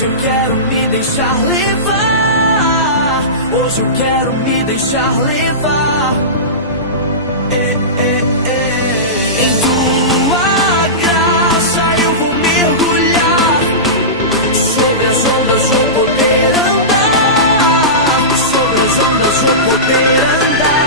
Hoje eu quero me deixar levar. Hoje eu quero me deixar levar. Em tua graça eu vou mergulhar. Sobre as ondas vou poder andar. Sobre as ondas vou poder andar.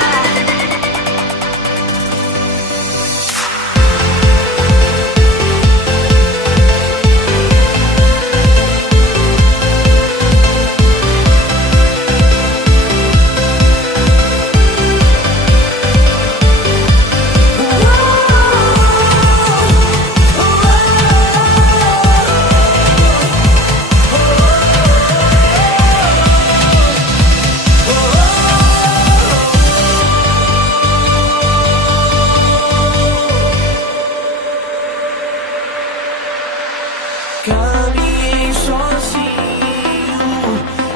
Caminhei sozinho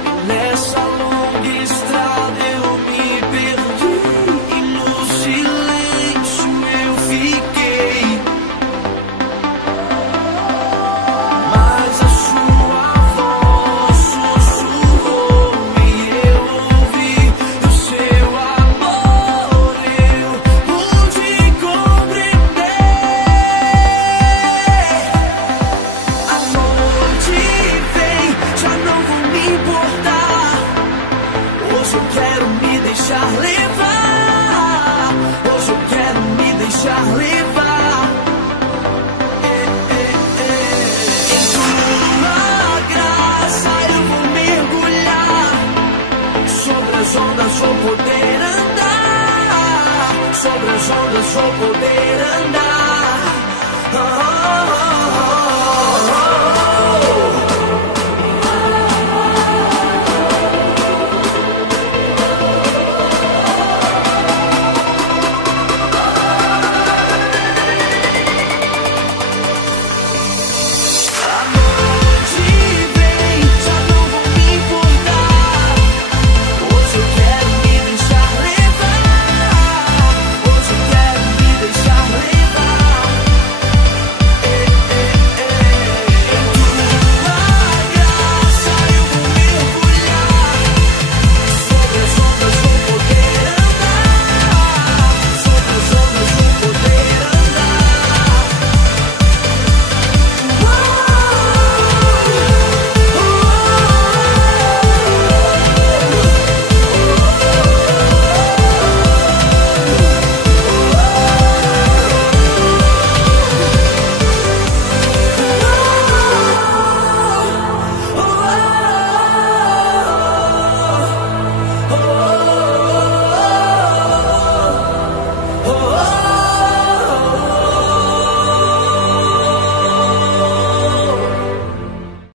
e nessa longa estrada eu me perdi e no silêncio eu fiquei. Mas a sua voz sussurrou e eu ouvi o seu amor, eu pude compreender. A noite vem, já não vou me importar. Hoje eu quero me deixar levar. Hoje eu quero me deixar levar. Em tua graça eu vou mergulhar. Sobre as ondas vou poder andar. Sobre as ondas vou poder andar.